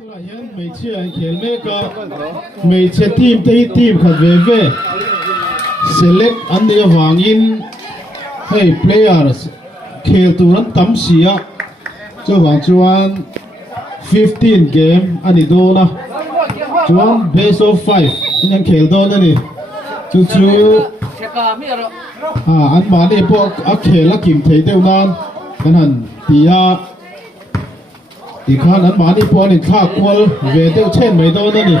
ตัวเห็นไม่เชื่อเขียนไม่ก็ไม่เชื่อทีมที่ทีมขัดเว่ select อันเดียววางอินให้ players เขียนตัวนั้นตั้มเสียจะวางจวน15 game อันนี้โดนะจวน base of 5ยังเขียนโดนั่นนี่จู่อันมาเนี่ยพวกเขียนละกิ่งเทเดียวนั้นกันหันตีฮะอีกข้างนั้นมานี่พวกนี่ข้ากวลเวเดียวเช่นไม่โดนั่นนี่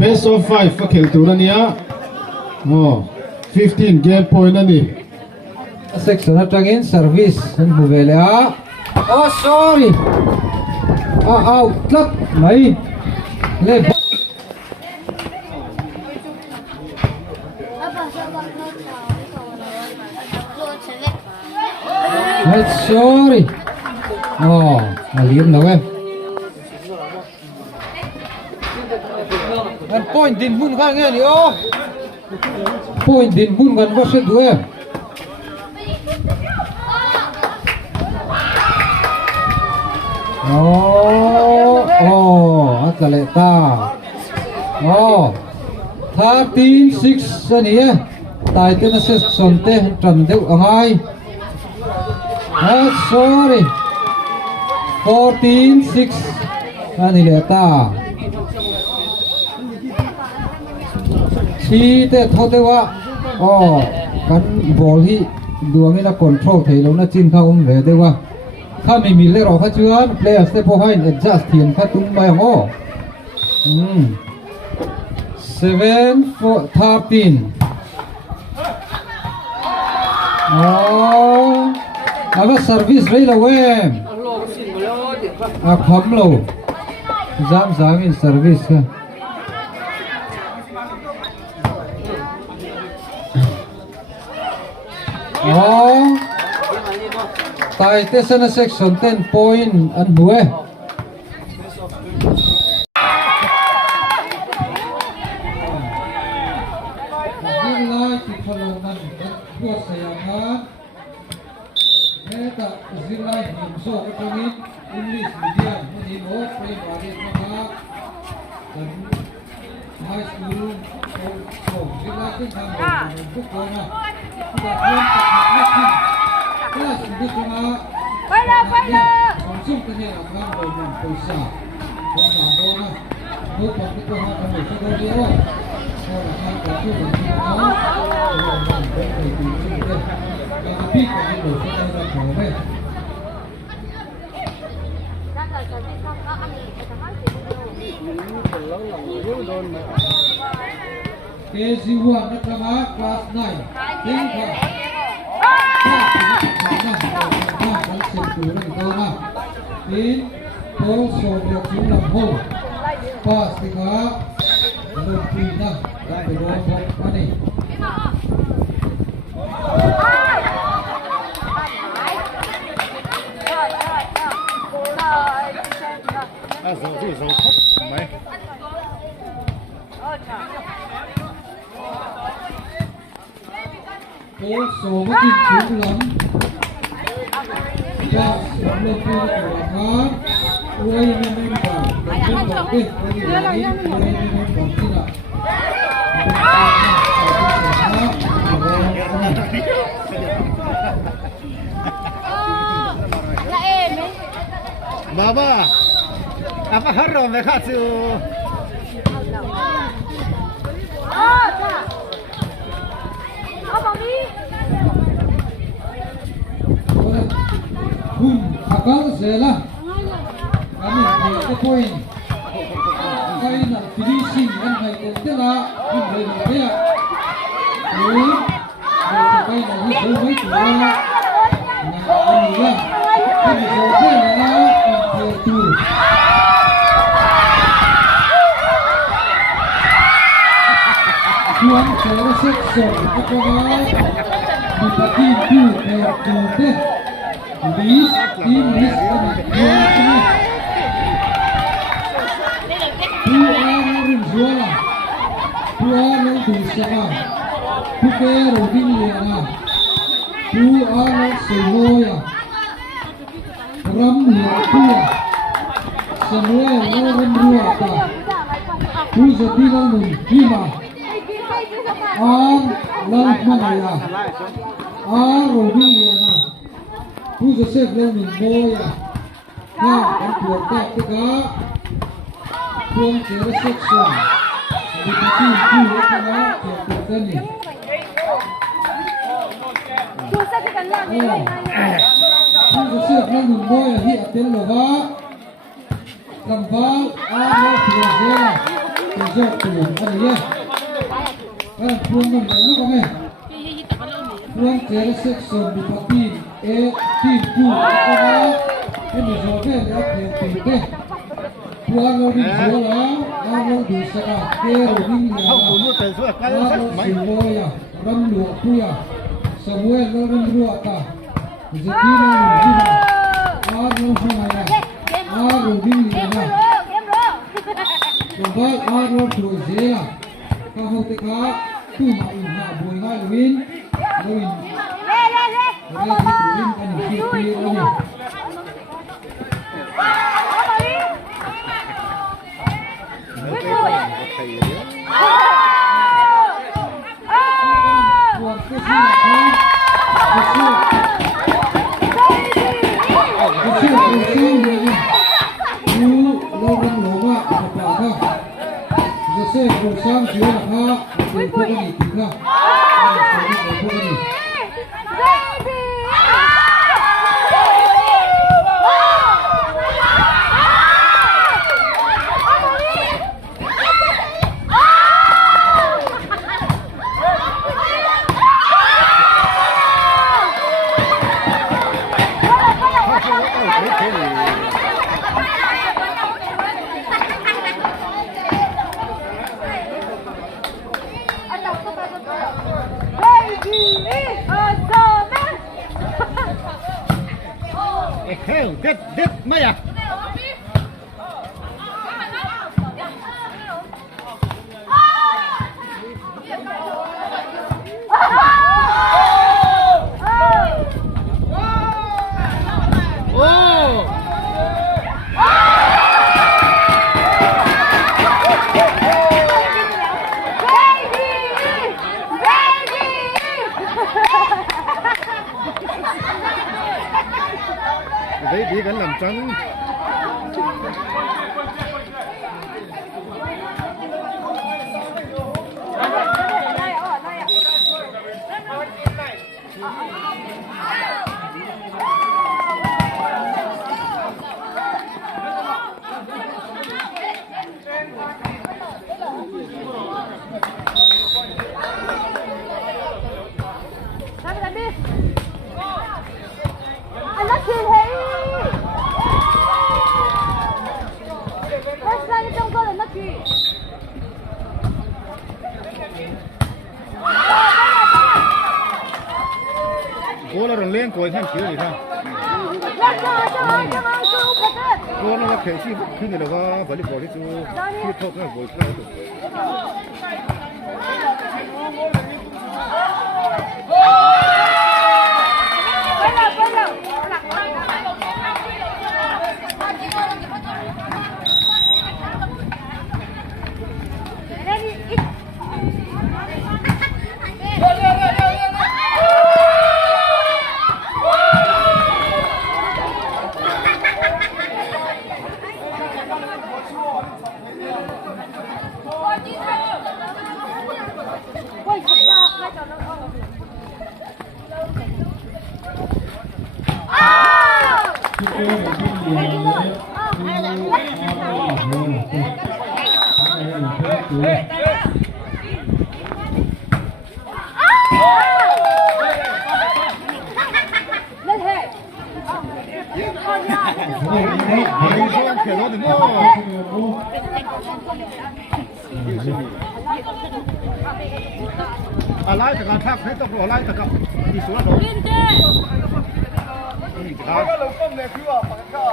best of 5ก็เขียนตัวนั่นนี่15 game point นั่นนี่ section atangin service an buvele oh sorry out club mai le sorry aliam đâu em an point din bun ka nge ni point din bun kan bo se du em Atleta 13-6 ani tai te na section te tran deu angai sorry 14-6 ani leta chi te thodewa kan ball hi duangin a control theilo na chin kha ve dewaถ้าไม่มีเล่รอเขาชวน players ได้พอให้ adjust เทียนเขาตุ้มไปอ๋อ7-13แล้วก็ service เลยละเว้ยคอมโลจำสามี service ค่ะตายเตสนา section 10 point อันบัวยิ่งไล่ที่พลังนั้นบัวเสียมาเฮ้แต่ยิ่งไล่หิมโซ่ก็ตรงนี้อังกฤษมีเดียมมันหิมโอ้ไปมาเรียนมาแต่ไฮสคูลโอ้ยิ่งไล่ขึ้นทางบนทุกคนนะที่จะเรียนกับนักขึ้นก็สิ่งที่จะมาไปเลยของสุ่มกันเนี่ยครับโดยมันไปสาเป็นหนังโดนะทุกคนที่ตัวมาทำหมดสักเดียวก็ราคาของที่ผมคิดเอาโดยมันเป็นไปดีสุดเลยแล้วก็พี่กับพี่หนูก็ได้รับของแม่เกซิวังนะครับคลาส9เต็งค่ะin also the team of home pass the car the pina that the goal for money also what is too long YMA Baba, apa haram mereka tu? Akal sela, kami ke point. Kami nak finishing kan baik kita lah, baik dia. Ini, kami nak hidup baik kita. Nah, ini lah, kami boleh lah itu. Tuan saya seksor, kita nak dibagi tu deh. Bis tim bis dua orang juara, dua orang bersama. ผู้เกโรดิ้งเลียนะผู้อาร์ตสุโรยรำเหลือผู้สมัยเรารำรัวตาผู้สติเราหนุ่มที่มาอาร์เราไม่ได้อาร์โรดิ้งเลียนะผู้จะเสพเราหนุ่มโบยน่าเป็นปวดแตกกะพวงเจริญเซ็กซ์ดีที่ผู้รักนะเกี่ยวกับกันนี่ผู้จะเสพเราหนุ่มโบยที่อัตเป็นโลภะลำบากอาร์โรดิ้งเลียนะเป็นเจ้าตัวอันนี้พวงมันเหมือนกันไหมพวงเจริญเซ็กซ์ดีที่ผู้รักนะให้มีโซเฟียและเกี่ยวกับกันพวงเราดิ้งเสียแล้วเราดิ้งสกัดเกลดิ้งเลียเราสิโวยรำหลวงผู้ยาสมัยเรารำรัวตาจะที่เราหนุ่มที่มาอาร์เราทำอะไรอาร์เราดิ้งเลียนะลำบากอาร์เราถูกเสียข้าหัวเตะขาตู้มาอินหน้าบวยง่ายวินเราอินเราที่ตัวอินกันที่ปีเราเนี่ยเด็ดไม่อะดีกันหลังจังโอ้เราเลี้ยงตัวท่านเชื่อหรือเปล่าโอ้เราแข่งที่ขึ้นเลยว่าบอลลีบอลที่จูที่ทบกันบอลที่อะไรแต่การทักให้ตำรวจอะไรแต่กับดีสุดแล้วครับก็ลงต้มเลยคือว่าปากกา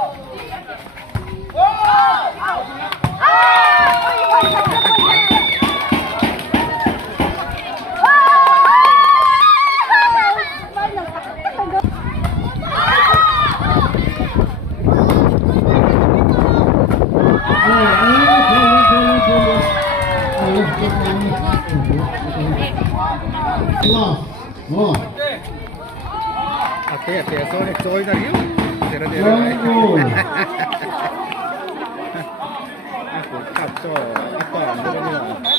โอ้ Até só de dois ali. Será deขับต่อต่อไม่ได้หรอ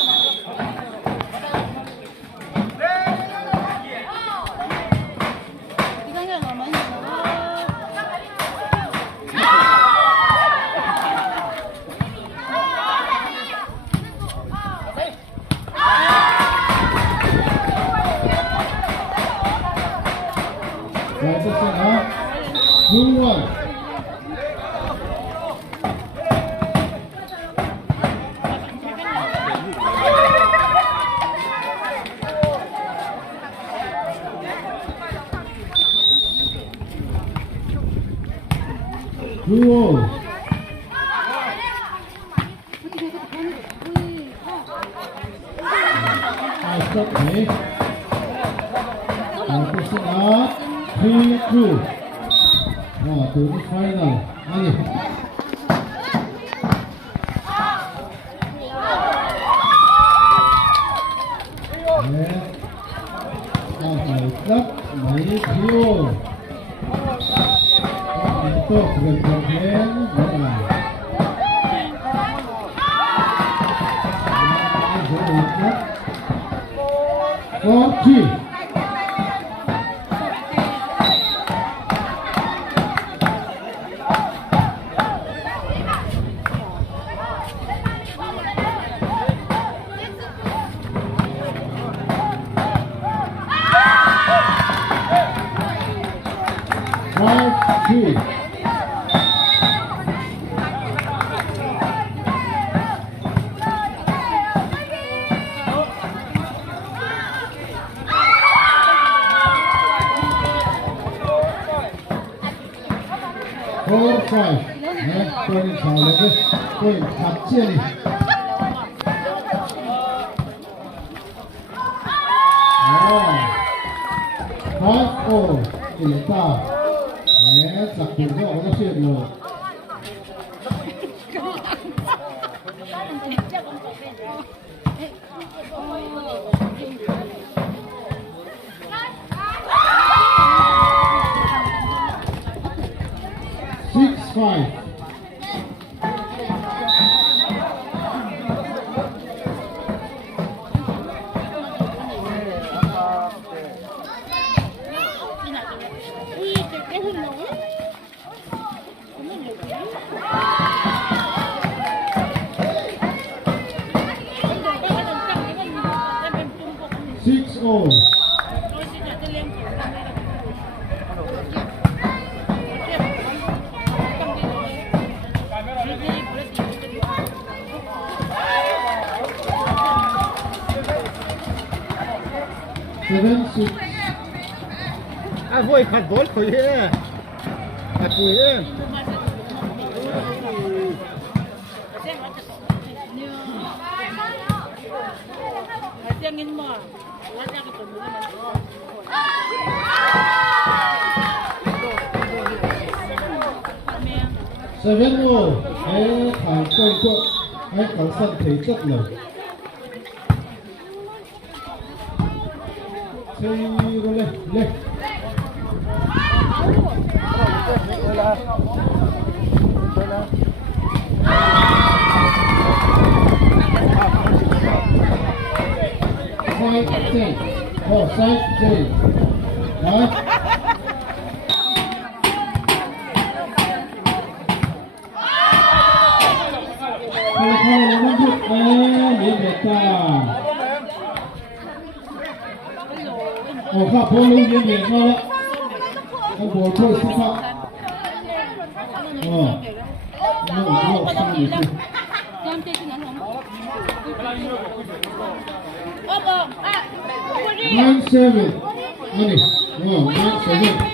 Voi khát bol khơi he, khát bùi he. Seven more, hãy thẳng công cuộc, hãy có sân thế chất lượng. Xây rồi lên. โอ้ข้าพลุงเย็นๆมาแล้วข้าบัวช่วยสิครับลูกสั่งอยู่สิ9-7อันนี้9-7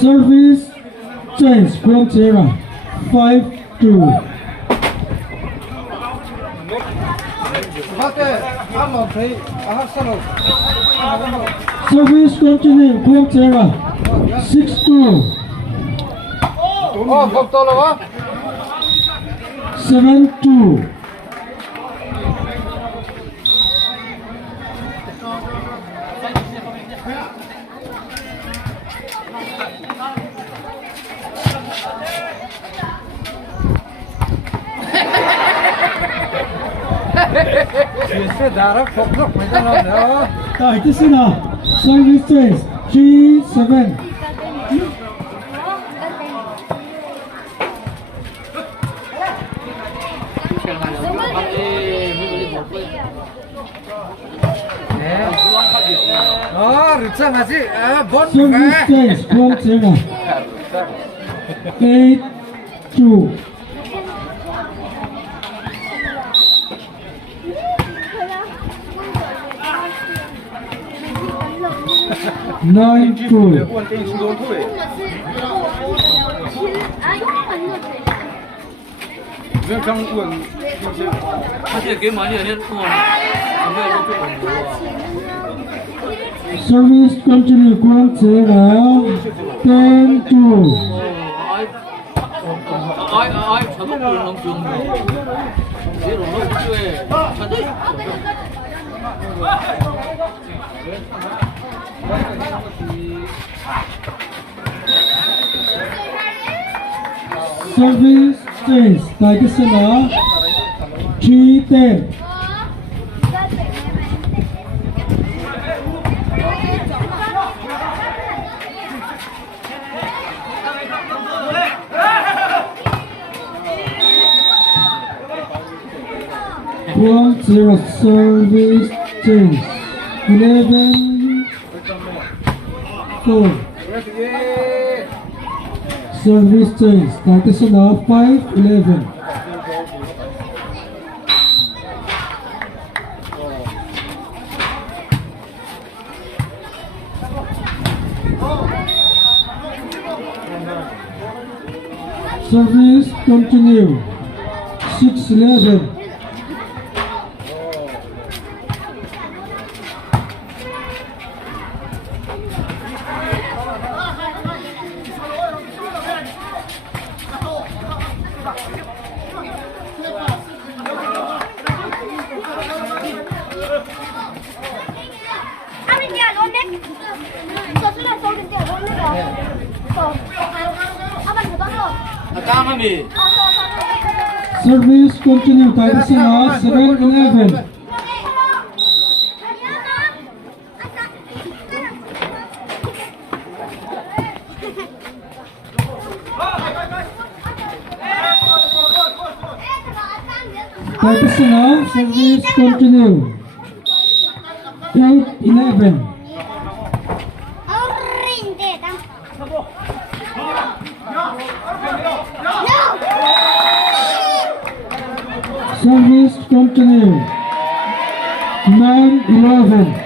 Service change from Zero 5-2. Service continue from Zero 6-2. 7-2. Tại this is a service change 3-7. Service change from Zero 8-2. 9-2. Service continue from Zero 10-2. Service change. Tại this is a 3-10. From Zero service change 11-4. Service change. Tại this is a 5-11. Service continue 6-11. Service continue. Tagisana 7-11. Tagisana service continue. 8-11. Service continue. 9-11.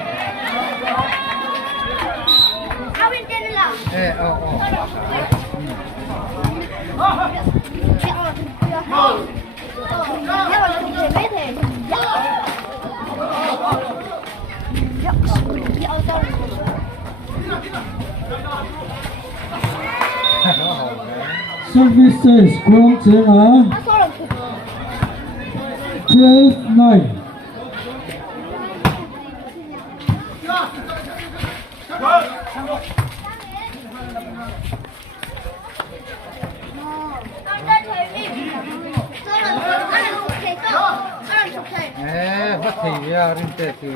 Services Kuang Chera 12-9. What thì ra đến tết thì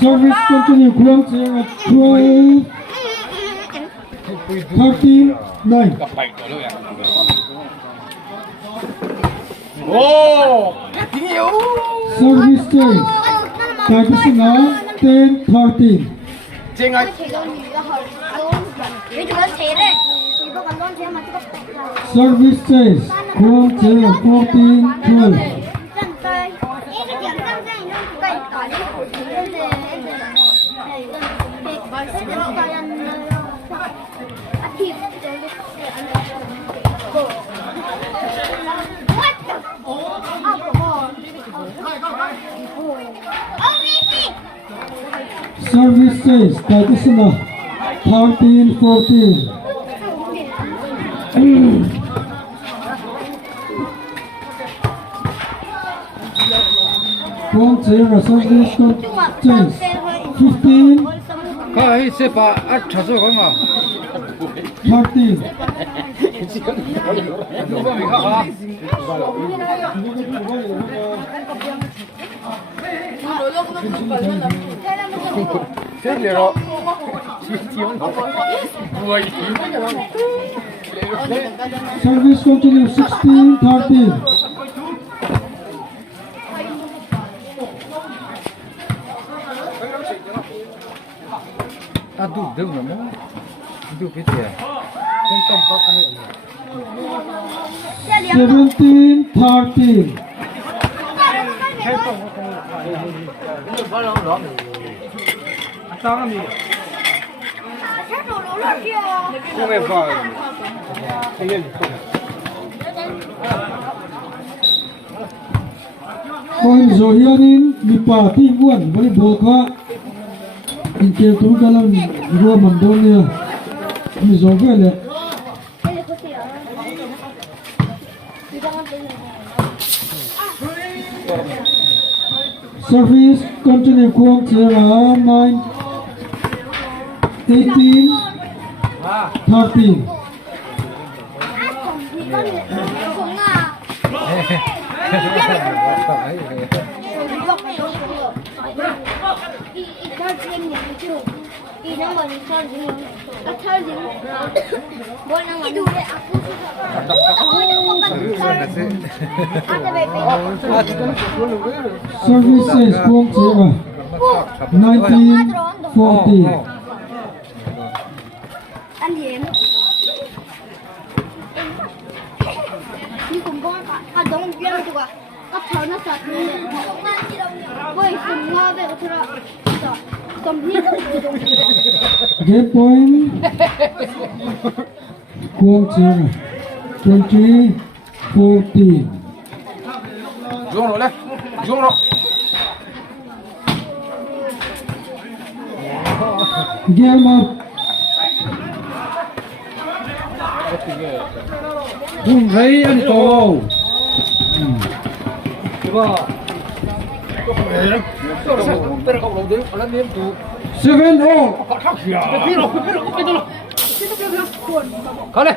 Service continue. Kuang Chera 12-13-9. Service change. Tagisana 10-13. Service change. Kuang Chera 14-12. Service change. Tagisana 13-14. Kuang Chera service change 15-13. cái xe ba ăn chả số không à đúng không mình không à thế thì rồi Service continue 16-13. à đủ đâu nữa đủ cái gì không tâm có cái 17-13. không em vào Koin Zohianin mipa team 1 volleyball ka in ke tu kalam ro mandonia mi zovele service continue Kuang Chera 9-18-13. Services Kuang Chera 19-14. Anh gì em? Đi cùng con à giống riêng được à? Các thợ nó sạch luôn. Ôi cùng hoa về cái thợ. Cầm hết Game point Kuang Chera 20-14. xuống rồi đấy xuống rồi Game up. Ray and Toro. 7-all. Kale.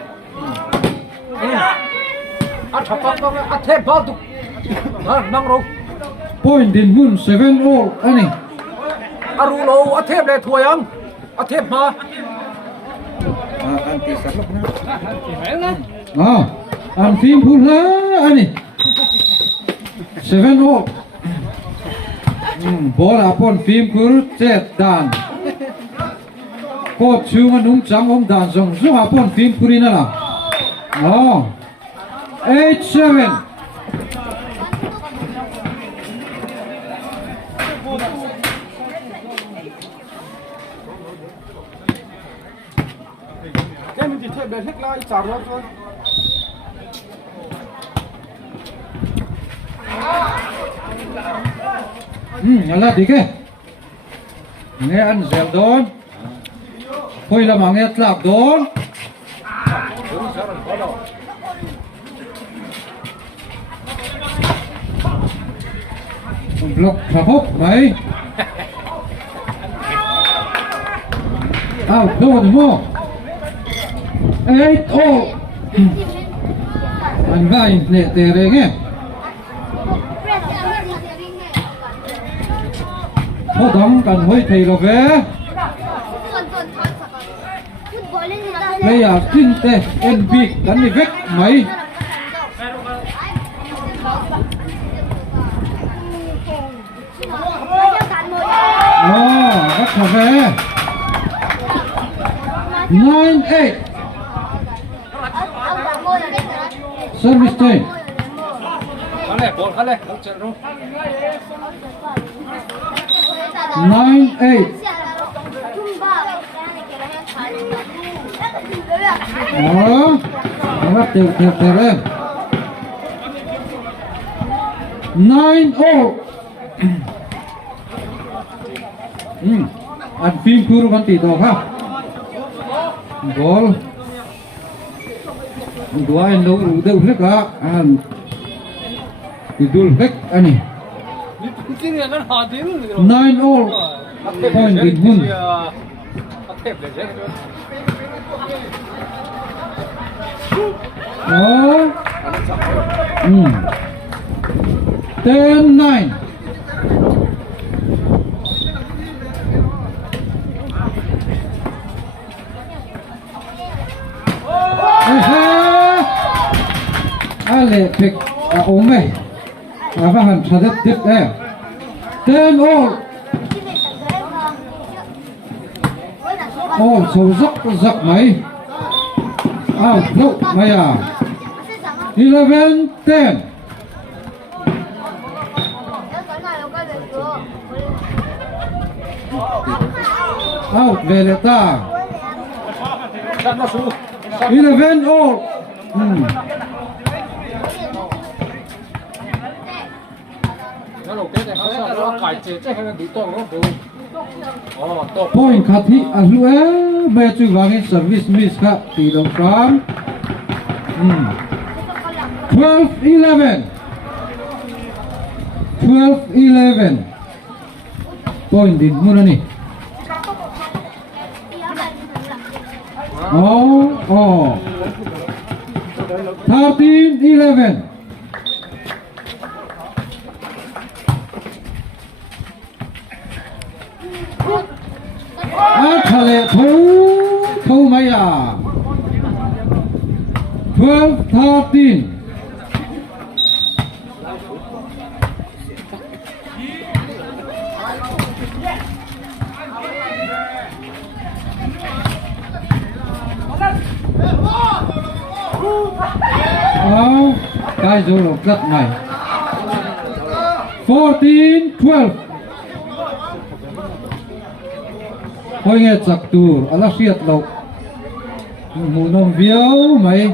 Thép bao tục. Mang rồi. Point in Moon 7-all. Ani. Arulo thép này thua yang. Thép mà. An phim pula ani. 7-all. Ball upon phim kur jet dan. Coach chung anung chang om dan song so upon phim kurina la. 8-7. Em mình chỉ thép để hết lại chả rồi thôi. Ala dike. Nghe ăn dẻo đón. Thôi là mà nghe lạc đón. Block thả hốc mấy. Out đâu đúng không? 8-all. Anh vai nè tè rê nghe. Có đóng cần hơi thầy rồi về. Bây giờ kinh tế NB đánh đi vết mấy. Rất là về. 9-8. Service time. Kale. 9-8. Rất tuyệt em. 9-all. Anh phim puru kan tito ha. Goal. Dua yang lu udah ulik lah. Idul hek ani. 9-all. Point in Moon. Oh. 10-9. Ale pick ome. Abahan sadet tip 10-all. So zak mấy. Out look maya. 11-10. Out Veleta. 11-all. Point khati alue mechu wangin service miss ka tidong from 12-11. 12-11. Point din muna ni. 13-11. Thale thu mấy à. 12-13. Cái dấu lộc rất này. 14-12. Thôi nghe chặt tù, ala siết lộc. Hmuhnâwm viau mấy.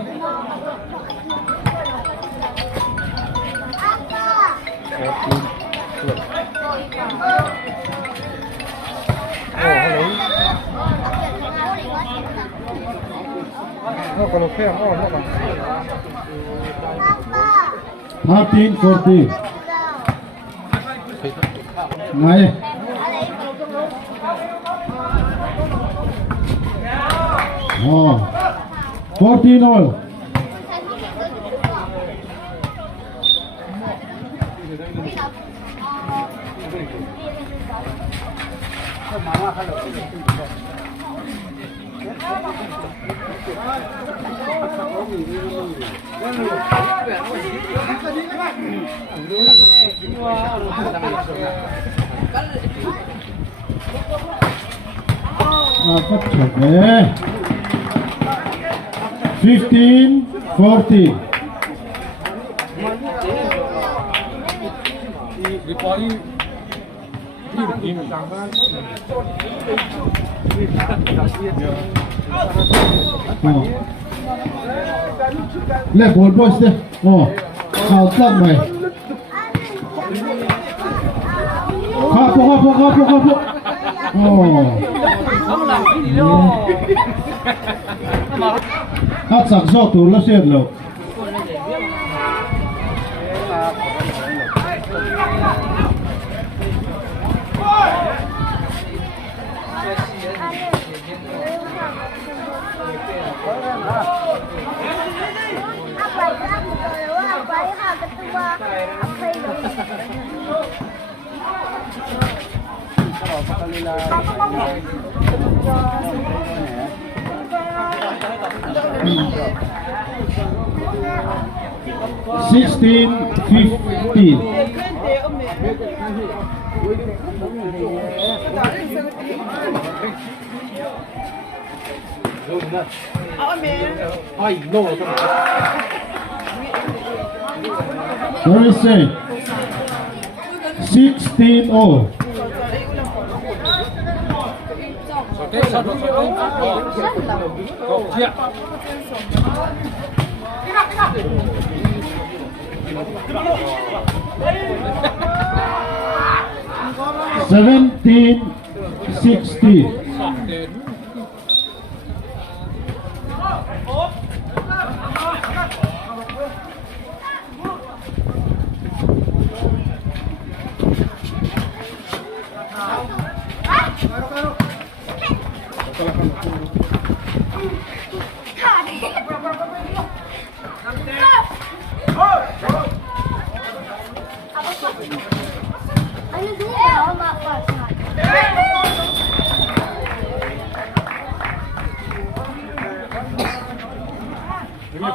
Nó còn khe ngon nữa mà. 13-40 ngay oh 14-all phát chụp nè 15-40 left ball boys there oh out that way kapo oh hát sạc do tủ nó xuyên lộ Sixteen, 15. What do you say? 16-all. Seventeen, 16.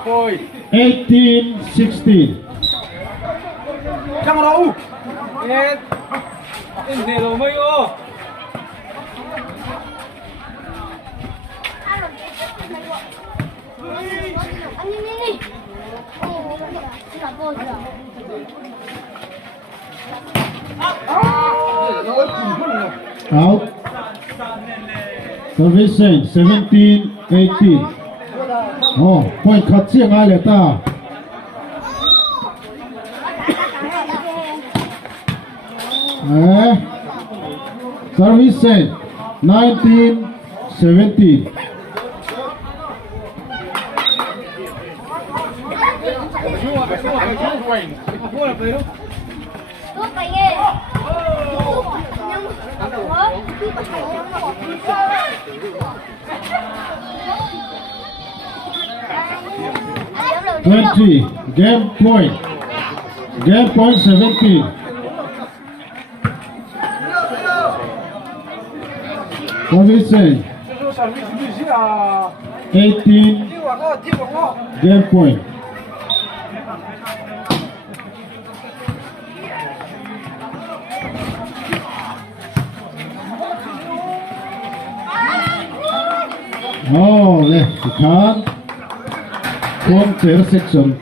Thôi 18-16. Chẳng đâu. Em để rồi mấy ô. Out. Service 17-18. Oh, point cut siang ai lệ ta. Service 19-17. Game point. Game point 17. Service 18. Game point. Oh, left. Come. From their section.